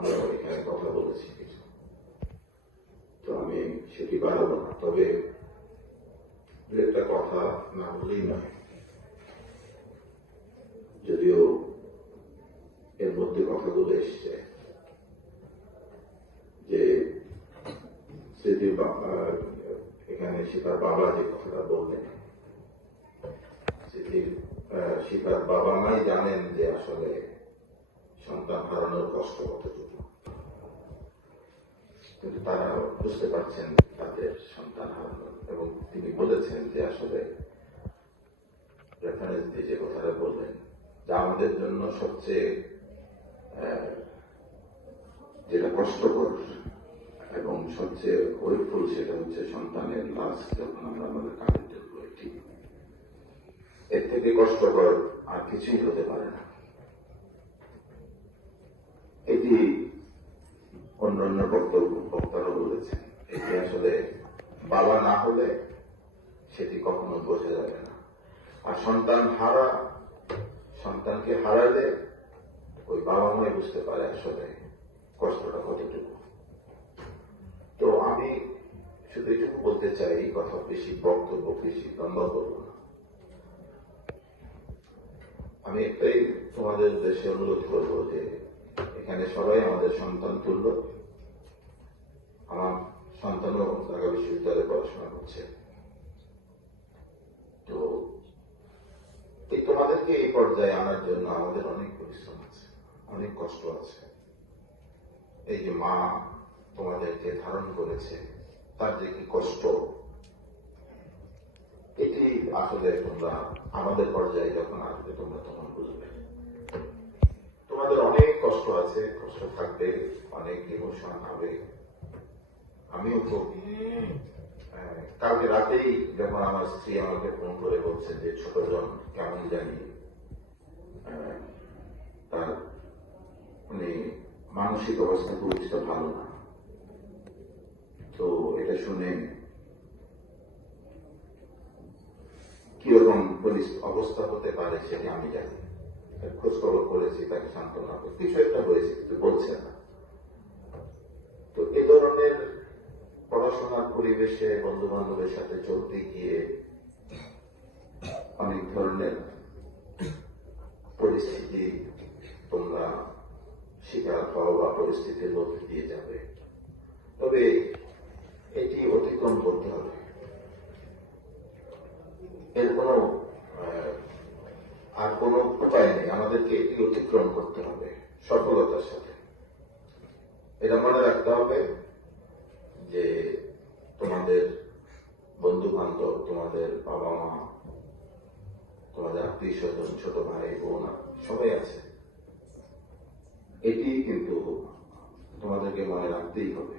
আমরা এখানে কথা বলেছি কিছু, তো আমি সেটি বাড়াবো না। তবে দু একটা কথা না বললেই নয়, যদিও এর মধ্যে কথাগুলো এসছে যে স্মৃতি এখানে সীতার বাবা যে কথাটা বললেন, সীতার বাবা মাই জানেন যে আসলে সন্তান হারানোর কষ্ট কতটুকু, কিন্তু তারা বুঝতে পারছেন তাদের সন্তান হারানোর। এবং তিনি বলেছেন যে আসলে রেফারেন্স দিয়ে যে কথাটা বললেন, যা আমাদের জন্য সবচেয়ে যেটা কষ্টকর এবং সবচেয়ে ওয়েটফুল, সেটা হচ্ছে সন্তানের লাশ যখন আমরা আমাদের কাঁধে তুলব। ঠিক এর থেকে কষ্টকর আর কিছুই হতে পারে না। এটি অন্যান্য বক্তারা বলেছেন, এটি আসলে বাবা না হলে সেটি কখনো বোঝা যাবে না। আর সন্তানকে হারালে ওই বাবা মাই বুঝতে পারে আসলে কষ্টটা কতটুকু। তো আমি শুধু এটুকু বলতে চাই, কথা বেশি বক্তব্য বেশি লম্বা করব না। আমি একটাই তোমাদের উদ্দেশ্যে অনুরোধ করবো যে এখানে সবাই আমাদের সন্তান তুল্য। আমার সন্তানও ঢাকা বিশ্ববিদ্যালয়ে পড়াশোনা করছে। তো এই তোমাদেরকে এই পর্যায়ে আনার জন্য আমাদের অনেক পরিশ্রম আছে, অনেক কষ্ট আছে। এই যে মা তোমাদেরকে ধারণ করেছে, তার যে কি কষ্ট, এটি আসলে তোমরা আমাদের পর্যায়ে যখন আসবে তোমরা তখন বুঝবে। তোমাদের অনেক কষ্ট আছে, কষ্ট থাকবে, অনেক ইমোশন হবে। আমিও তো কালকে রাতেই যখন আমার স্ত্রী আমাকে ফোন করে বলছে যে ছোটজন কেমন জানি তার মানসিক অবস্থা খুব একটা ভালো না, তো এটা শুনে কিরকম অবস্থা হতে পারে সেটি আমি জানি। খোঁজ খবর করেছি, তাকে সান্ত্বনা কিছু একটা হয়েছে, কিন্তু বলছে না। তো এ ধরনের পড়াশোনার পরিবেশে বন্ধু বান্ধবের সাথে চলতে গিয়ে অনেক ধরনের পরিস্থিতি তোমরা শিকার হও বা পরিস্থিতির মধ্যে দিয়ে যাবে। তবে এটি অতিক্রম করতে হবে, এর আর কোন উপায় নেই। আমাদেরকে এটি অতিক্রম করতে হবে সফলতার সাথে। এটা মনে রাখতে হবে যে তোমাদের বন্ধু বান্ধব, তোমাদের বাবা মা, তোমাদের আত্মীয় স্বজন, ছোট ভাই বোন সবাই আছে। এটি কিন্তু তোমাদেরকে মনে রাখতেই হবে।